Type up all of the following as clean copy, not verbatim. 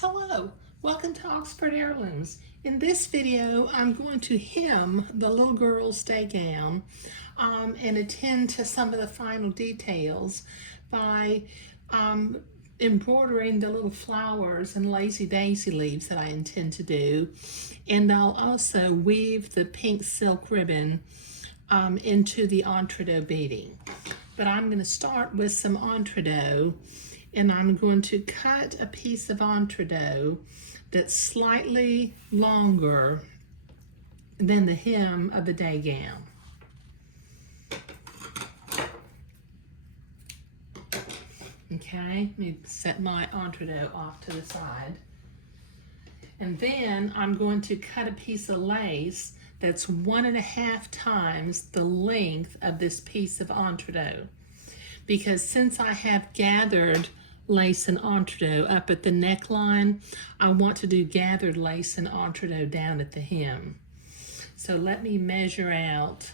Hello, welcome to Oxford Heirlooms. In this video, I'm going to hem the little girl's day gown and attend to some of the final details by embroidering the little flowers and lazy daisy leaves that I intend to do. And I'll also weave the pink silk ribbon into the entree beading. But I'm going to start with some entree, and I'm going to cut a piece of entree that's slightly longer than the hem of the day gown. Okay, let me set my entree off to the side. And then I'm going to cut a piece of lace that's 1.5 times the length of this piece of entree. Because since I have gathered lace and entree up at the neckline, I want to do gathered lace and entree down at the hem. So let me measure out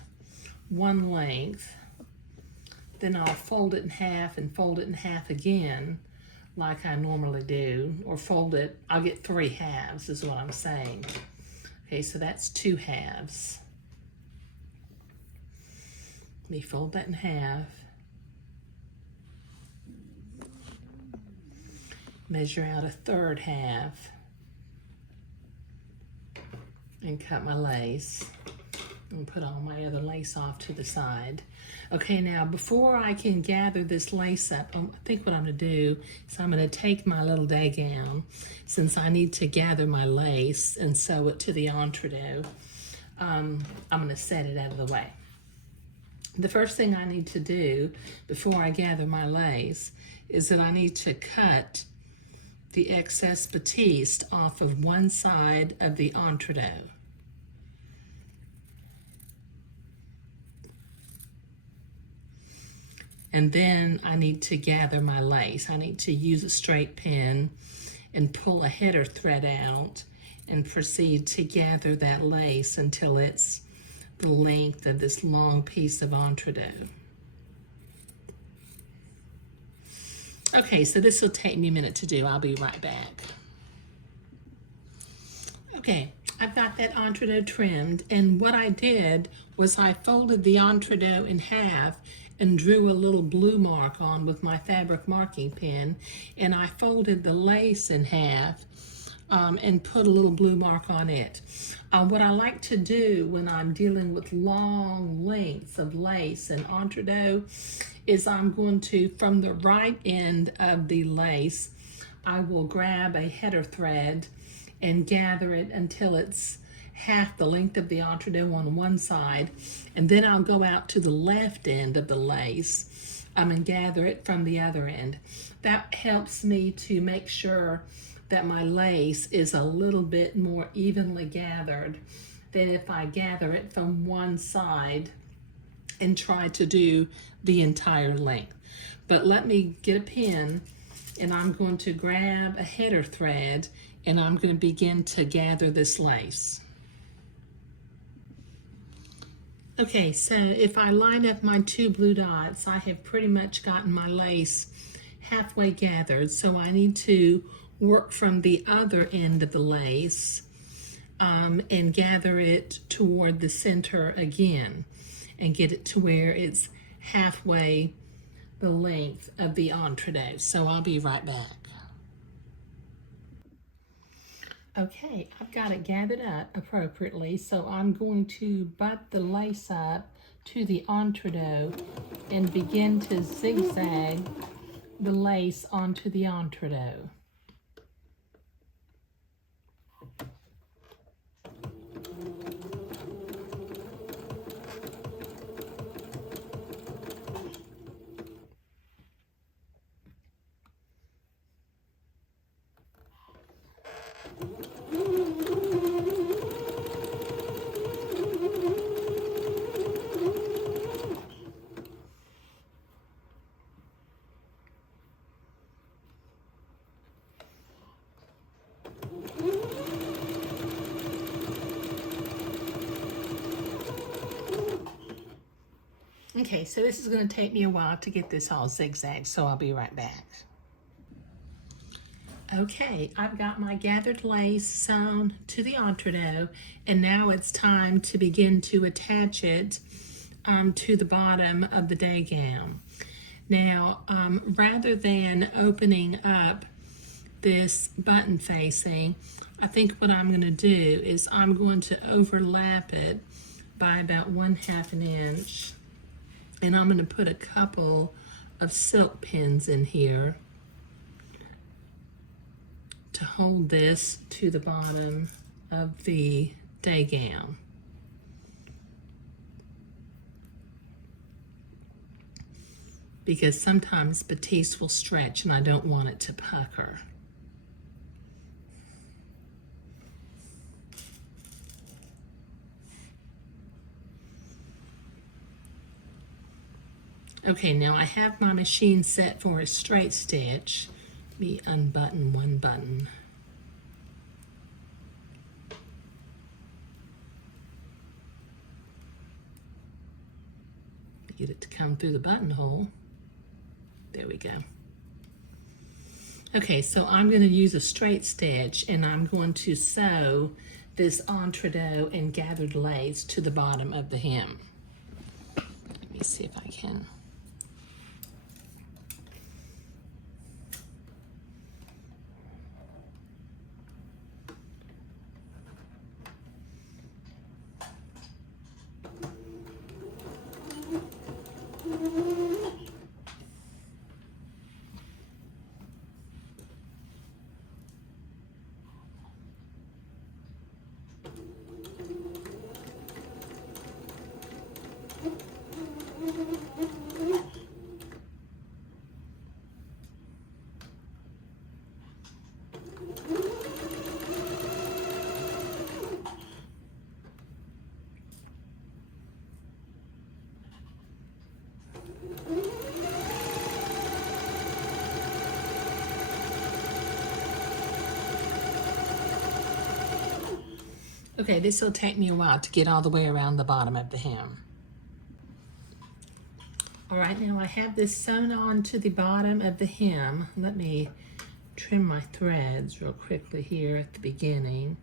one length, then I'll fold it in half and fold it in half again like I normally do, or fold it, I'll get 3 halves is what I'm saying. Okay, so that's 2 halves. Let me fold that in half. Measure out a 1/3 half and cut my lace and put all my other lace off to the side. Okay, now before I can gather this lace up, I think what I'm going to do is I'm going to take my little day gown, since I need to gather my lace and sew it to the entree. I'm going to set it out of the way. The first thing I need to do before I gather my lace is that I need to cut the excess batiste off of one side of the entree. And then I need to gather my lace. I need to use a straight pin and pull a header thread out and proceed to gather that lace until it's the length of this long piece of entree. Okay, so this will take me a minute to do. I'll be right back. Okay, I've got that entree trimmed, and what I did was I folded the entree in half and drew a little blue mark on with my fabric marking pen, and I folded the lace in half and put a little blue mark on it. What I like to do when I'm dealing with long lengths of lace and entree is I'm going to, from the right end of the lace, I will grab a header thread and gather it until it's half the length of the entree on one side, and then I'll go out to the left end of the lace and gather it from the other end. That helps me to make sure that my lace is a little bit more evenly gathered than if I gather it from one side and try to do the entire length. But let me get a pin, and I'm going to grab a header thread, and I'm going to begin to gather this lace. Okay, so if I line up my 2 blue dots, I have pretty much gotten my lace halfway gathered, so I need to work from the other end of the lace and gather it toward the center again and get it to where it's halfway the length of the entree. So I'll be right back. Okay, I've got it gathered up appropriately, so I'm going to butt the lace up to the entree and begin to zigzag the lace onto the entree. Okay, so this is going to take me a while to get this all zigzag, so I'll be right back. Okay, I've got my gathered lace sewn to the entree, and now it's time to begin to attach it to the bottom of the day gown. Now, rather than opening up this button facing, I think what I'm going to do is I'm going to overlap it by about 1/2 an inch, and I'm going to put a couple of silk pins in here to hold this to the bottom of the day gown. Because sometimes batiste will stretch and I don't want it to pucker. Okay, now I have my machine set for a straight stitch. Let me unbutton one button. Get it to come through the buttonhole. There we go. Okay, so I'm going to use a straight stitch and I'm going to sew this entree and gathered lace to the bottom of the hem. Let me see if I can. Okay, this will take me a while to get all the way around the bottom of the hem. All right, now I have this sewn on to the bottom of the hem. Let me trim my threads real quickly here at the beginning.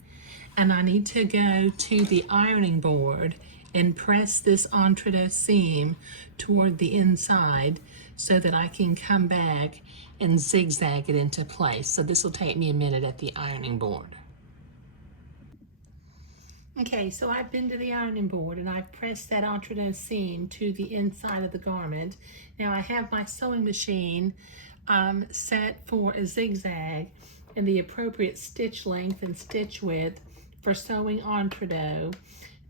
And I need to go to the ironing board and press this entree seam toward the inside so that I can come back and zigzag it into place. So this will take me a minute at the ironing board. Okay, so I've been to the ironing board and I've pressed that entree seam to the inside of the garment. Now I have my sewing machine set for a zigzag and the appropriate stitch length and stitch width for sewing entree.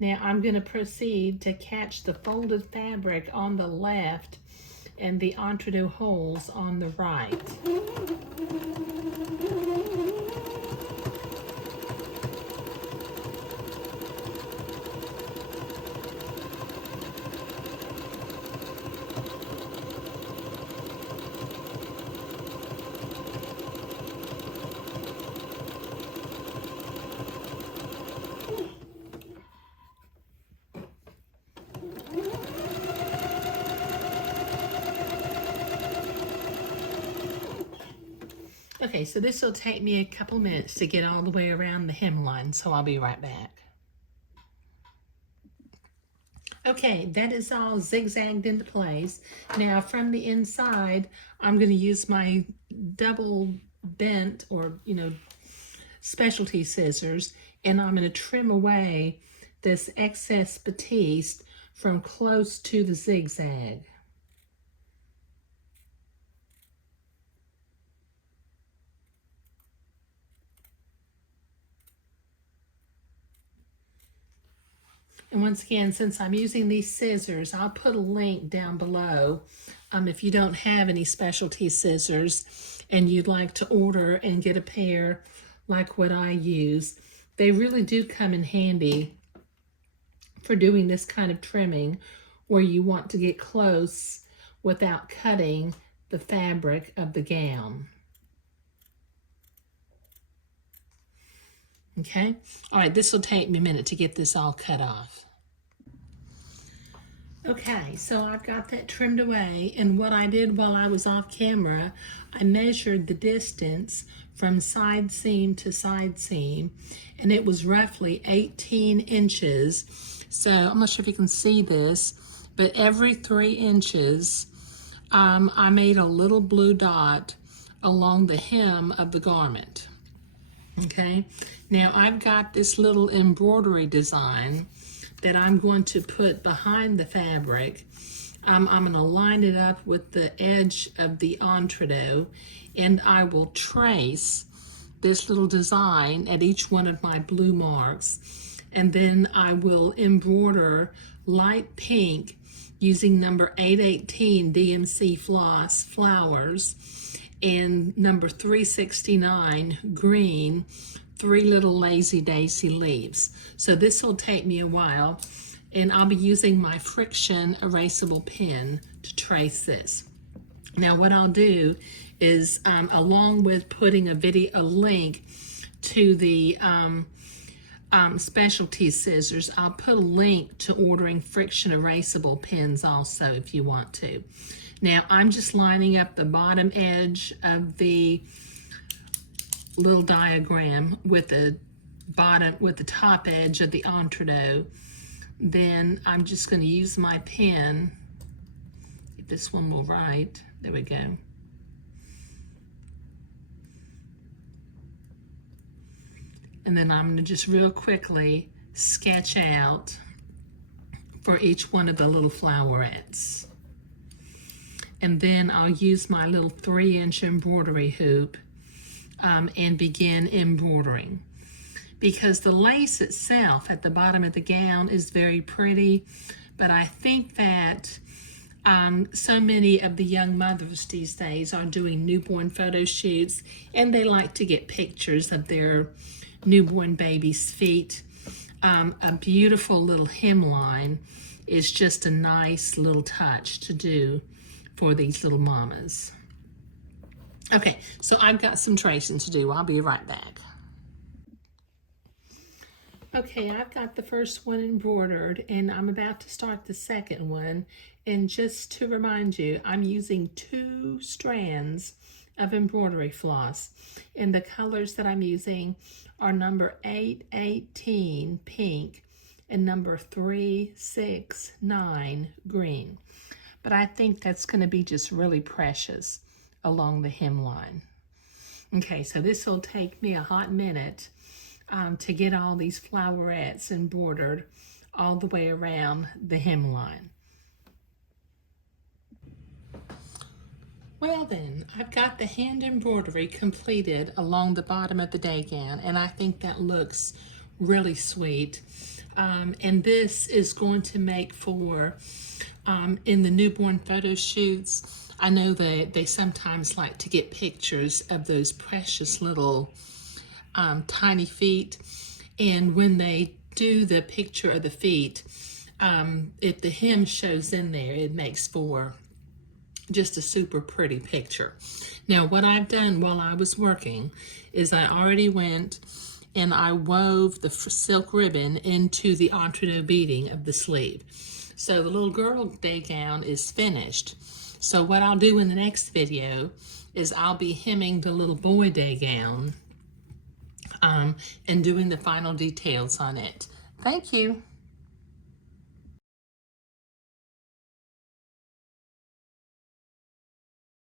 Now I'm going to proceed to catch the folded fabric on the left and the entree holes on the right. Okay, so this will take me a couple minutes to get all the way around the hemline, so I'll be right back. Okay, that is all zigzagged into place. Now from the inside, I'm going to use my double bent or, specialty scissors, and I'm going to trim away this excess batiste from close to the zigzag. And once again, since I'm using these scissors, I'll put a link down below if you don't have any specialty scissors and you'd like to order and get a pair like what I use. They really do come in handy for doing this kind of trimming where you want to get close without cutting the fabric of the gown. Okay, all right, this will take me a minute to get this all cut off. Okay, so I've got that trimmed away, and what I did while I was off camera, I measured the distance from side seam to side seam, and it was roughly 18 inches. So I'm not sure if you can see this, but every 3 inches, I made a little blue dot along the hem of the garment. Okay, now I've got this little embroidery design that I'm going to put behind the fabric. I'm going to line it up with the edge of the entree, and I will trace this little design at each one of my blue marks, and then I will embroider light pink using number 818 DMC floss flowers and number 369 green 3 little lazy daisy leaves. So this will take me a while, and I'll be using my friction erasable pen to trace this. Now what I'll do is along with putting a link to the specialty scissors, I'll put a link to ordering friction erasable pens also if you want to. Now I'm just lining up the bottom edge of the little diagram with the top edge of the entree. Then I'm just going to use my pen, if this one will write, there we go. And then I'm going to just real quickly sketch out for each one of the little flowerets. And then I'll use my little 3-inch embroidery hoop and begin embroidering. Because the lace itself at the bottom of the gown is very pretty, but I think that so many of the young mothers these days are doing newborn photo shoots, and they like to get pictures of their newborn baby's feet. A beautiful little hemline is just a nice little touch to do for these little mamas. Okay, so I've got some tracing to do. I'll be right back. Okay, I've got the first one embroidered, and I'm about to start the second one. And just to remind you, I'm using 2 strands of embroidery floss, and the colors that I'm using are number 818 pink and number 369 green. But I think that's going to be just really precious along the hemline. Okay, so this will take me a hot minute to get all these flowerets embroidered all the way around the hemline. Well then, I've got the hand embroidery completed along the bottom of the day gown, and I think that looks really sweet. And this is going to make for, in the newborn photo shoots, I know that they sometimes like to get pictures of those precious little tiny feet, and when they do the picture of the feet, if the hem shows in there, it makes for just a super pretty picture. Now what I've done while I was working is I already went and I wove the silk ribbon into the entree beading of the sleeve. So the little girl day gown is finished. So what I'll do in the next video is I'll be hemming the little boy day gown and doing the final details on it. Thank you.